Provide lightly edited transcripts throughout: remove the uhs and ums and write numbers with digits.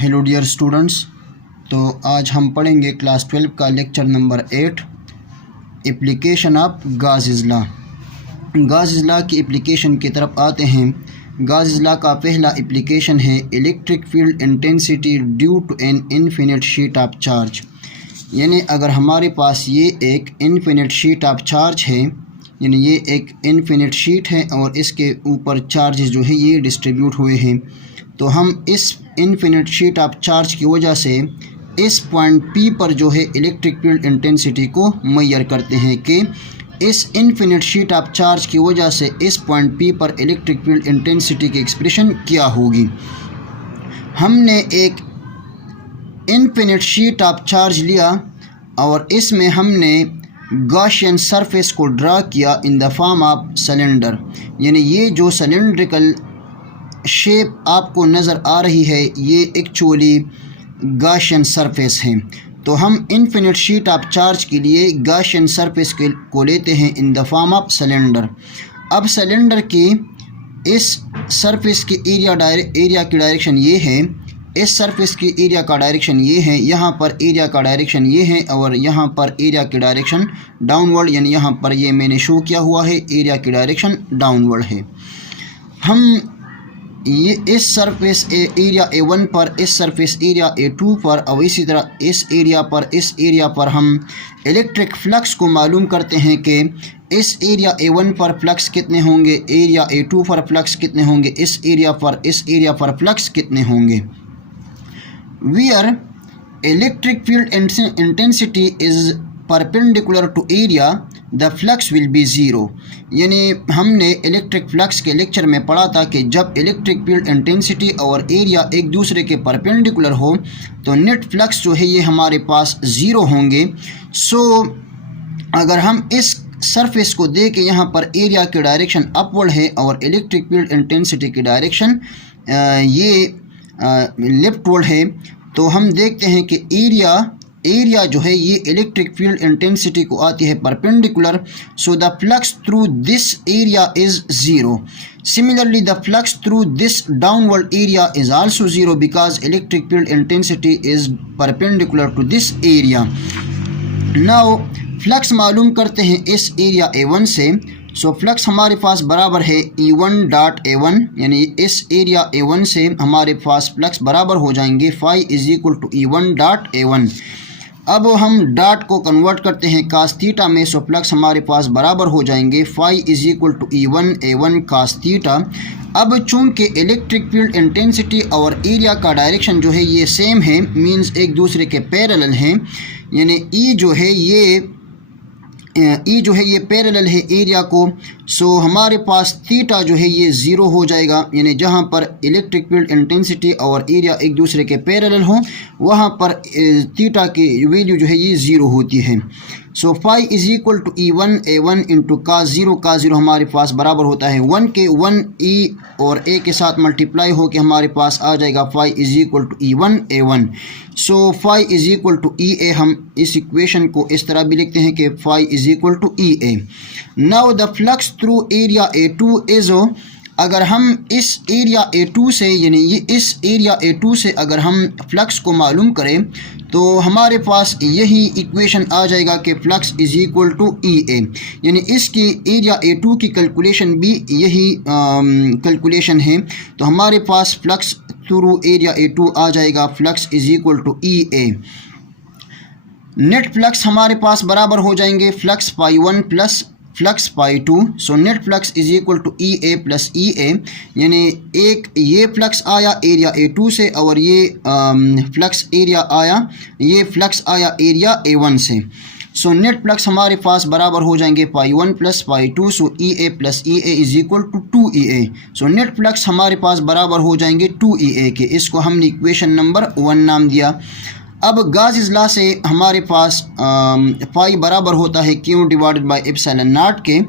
Hello dear students. तो आज हम पढ़ेंगे क्लास 12 का lecture number 8, application of gauze law. Gauze law की एप्लीकेशन की तरफ आते हैं। गाज़ लॉ का पहला एप्लीकेशन है electric field intensity due to an infinite sheet of charge. यानी अगर हमारे पास ये एक इनफिनिट शीट ऑफ चार्ज है, यानी ये एक इनफिनिट शीट है और इसके ऊपर चार्जेस जो है ये डिस्ट्रीब्यूट हुए हैं, तो हम इस इनफिनिट शीट ऑफ चार्ज की वजह से इस पॉइंट P पर जो है इलेक्ट्रिक फील्ड इंटेंसिटी को मेजर करते हैं कि इस इनफिनिट शीट ऑफ चार्ज की वजह से इस पॉइंट P पर इलेक्ट्रिक फील्ड इंटेंसिटी की एक्सप्रेशन क्या होगी। हमने एक इनफिनिट शीट ऑफ चार्ज लिया और इसमें हमने गॉसियन सरफेस को ड्रा किया in the form of cylinder. यानी ये जो सिलेंड्रिकल शेप आपको नज़र आ रही है ये एक्चुअली गॉसियन सरफेस है। तो हम इनफिनिट शीट ऑफ चार्ज के लिए गॉसियन सरफेस को लेते हैं in the form of cylinder. अब सिलेंडर की इस सरफेस की एरिया की डायरेक्शन ये है, इस सरफेस की एरिया का डायरेक्शन ये है, यहाँ पर एरिया का डायरेक्शन ये है और यहाँ पर एरिया की डायरेक्शन डाउनवर्ड, यानी यहाँ पर ये मैंने शो किया हुआ है एरिया की डायरेक्शन डाउनवर्ड है। हम ये इस सरफेस एरिया A1 पर, इस सरफेस एरिया A2 पर और इसी तरह इस एरिया पर हम इलेक्ट्रिक फ्लक्स को मालूम करते हैं कि इस एरिया A1 पर फ्लक्स कितने होंगे, एरिया A2 पर फ्लक्स कितने होंगे, इस एरिया पर फ्लक्स कितने होंगे। Where electric field intensity is perpendicular to area, the flux will be zero। यानी हमने इलेक्ट्रिक फ्लक्स के लेक्चर में पढ़ा था कि जब इलेक्ट्रिक फील्ड इंटेंसिटी और एरिया एक दूसरे के परपेंडिकुलर हो तो नेट फ्लक्स जो है ये हमारे पास ज़ीरो होंगे। सो अगर हम इस सरफेस को दे के यहाँ पर एरिया की डायरेक्शन अपवर्ड है और इलेक्ट्रिक फील्ड इंटेंसिटी की डायरेक्शन ये लेफ्टवर्ड है, तो हम देखते हैं कि एरिया जो है ये इलेक्ट्रिक फील्ड इंटेंसिटी को आती है perpendicular. So the flux through this area is zero. Similarly the flux through this downward area is also zero because electric field intensity is perpendicular to this area. Now flux मालूम करते हैं इस area A1 से। So flux हमारे पास बराबर है E1 dot A1, यानी इस एरिया A1 से हमारे पास फ्लक्स बराबर हो जाएंगे phi is equal to E1 dot A1। अब हम डॉट को कन्वर्ट करते हैं कास थीटा में, सो फ्लक्स हमारे पास बराबर हो जाएंगे phi is equal to E1 A1 cos theta. अब चूंकि इलेक्ट्रिक फील्ड इंटेंसिटी और एरिया का डायरेक्शन जो है ये सेम है, मींस एक दूसरे के पैरेलल हैं, यानी ई जो है ये पैरेलल है एरिया को। सो हमारे पास थीटा जो है ये ज़ीरो हो जाएगा, यानी जहाँ पर इलेक्ट्रिक फील्ड इंटेंसिटी और एरिया एक दूसरे के पैरेलल हो वहाँ पर थीटा की वैल्यू जो है ये ज़ीरो होती है। So phi is equal to E1 A1 into का ज़ीरो हमारे पास बराबर होता है 1 के 1 E और A के साथ मल्टीप्लाई हो के हमारे पास आ जाएगा phi is equal to E1 A1। So phi is equal to EA। हम इस इक्वेशन को इस तरह भी लिखते हैं कि phi is equal to EA। Now the flux through area A2 is, अगर हम इस एरिया A2 से, यानी ये इस एरिया A2 से अगर हम फ्लक्स को मालूम करें तो हमारे पास यही इक्वेशन आ जाएगा कि flux is equal to EA। यानी इसकी एरिया A2 की कैलकुलेशन भी यही कैलकुलेशन है, तो हमारे पास फ्लक्स थ्रू एरिया A2 आ जाएगा flux is equal to EA। Net flux हमारे पास बराबर हो जाएंगे flux phi 1 plus flux phi 2। So net flux is equal to EA plus EA, यानी एक ये फ्लक्स आया एरिया A2 से और ये फ्लक्स आया एरिया A1 से। सो नेट फ्लक्स हमारे पास बराबर हो जाएंगे phi 1 plus phi 2। So EA plus EA is equal to 2EA। So net flux हमारे पास बराबर हो जाएंगे 2EA के। इसको हमने इक्वेशन नंबर 1 नाम दिया। अब गाज़ लॉ से हमारे पास पाई बराबर होता है Q divided by epsilon nought के।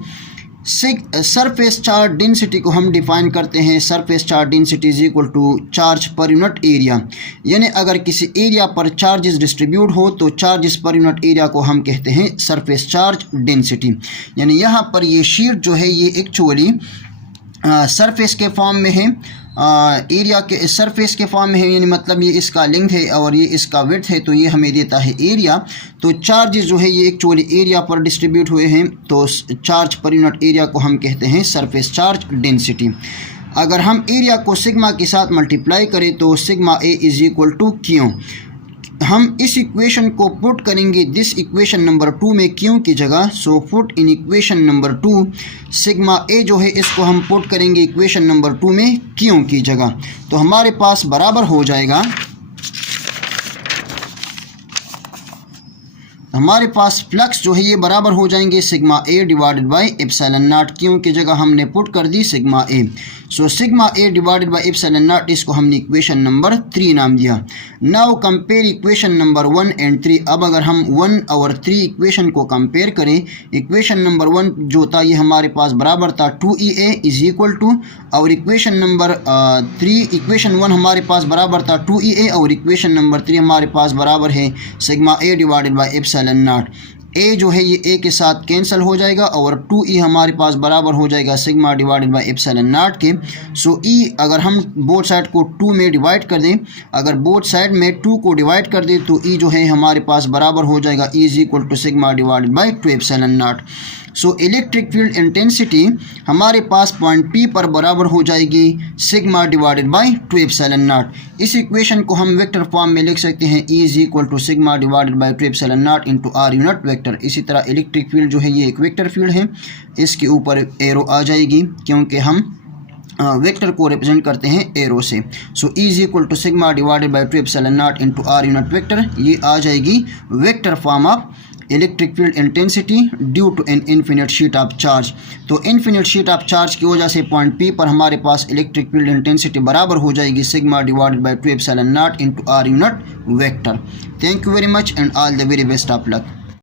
सरफेस चार्ज डेंसिटी को हम डिफाइन करते हैं, surface charge density is equal to charge per unit area. यानी अगर किसी एरिया पर चार्जेस डिस्ट्रीब्यूट हो तो चार्जेस पर यूनिट एरिया को हम कहते हैं सरफेस चार्ज डेंसिटी। यानी यहाँ पर ये शीट जो है ये एक्चुअली सरफेस के फॉर्म में है एरिया के सरफेस के फॉर्म में है, यानी मतलब ये इसका लेंथ है और ये इसका विड्थ है, तो ये हमें देता है एरिया। तो चार्जेस जो है ये एक्चुअली एरिया पर डिस्ट्रीब्यूट हुए हैं, तो चार्ज पर यूनिट एरिया को हम कहते हैं सरफेस चार्ज डेंसिटी। अगर हम एरिया को सिग्मा के साथ मल्टीप्लाई करें तो sigma A is equal to Q. हम इस इक्वेशन को पुट करेंगे दिस इक्वेशन नंबर 2 में क्यू की जगह। So put in equation number 2 sigma A जो है इसको हम पुट करेंगे इक्वेशन नंबर 2 में क्यू की जगह। तो हमारे पास बराबर हो जाएगा, हमारे पास फ्लक्स जो है ये बराबर हो जाएंगे sigma A divided by epsilon naught. Q की जगह हमने पुट कर दी sigma A. So sigma A divided by epsilon naught, इसको हमने इक्वेशन नंबर 3 नाम दिया। Now compare equation number 1 and 3। अब अगर हम 1 और 3 इक्वेशन को कंपेयर करें, इक्वेशन नंबर 1 जो था ये हमारे पास बराबर था 2EA इज इक्वल टू, और इक्वेशन नंबर 3 इक्वेशन 1 हमारे पास बराबर था 2EA और इक्वेशन नंबर 3 हमारे पास बराबर है sigma A divided by epsilon naught. A जो है ये ए के साथ कैंसिल हो जाएगा और 2E हमारे पास बराबर हो जाएगा sigma divided by epsilon nought के। सो E अगर हम बोथ साइड को 2 में डिवाइड कर दें, अगर बोथ साइड में 2 को डिवाइड कर दें तो E जो है हमारे पास बराबर हो जाएगा E is equal to sigma divided by 2 epsilon nought. So electric field intensity हमारे पास पॉइंट P पर बराबर हो जाएगी sigma divided by 2 epsilon nought. इस इक्वेशन को हम वेक्टर फॉर्म में लिख सकते हैं E is equal to sigma divided by 2 epsilon nought into R unit vector. इसी तरह इलेक्ट्रिक फील्ड जो है ये एक वेक्टर फील्ड है, इसके ऊपर एरो आ जाएगी क्योंकि हम वेक्टर को रिप्रेजेंट करते हैं एरो से। So E is equal to sigma divided by 2 epsilon nought into R unit vector. ये आ जाएगी vector form of electric field intensity due to an infinite sheet of charge. तो इन्फिनिट शीट ऑफ चार्ज की वजह से point P पर हमारे पास electric field intensity बराबर हो जाएगी sigma divided by 2 epsilon nought into R unit vector. Thank you very much and all the very best of luck.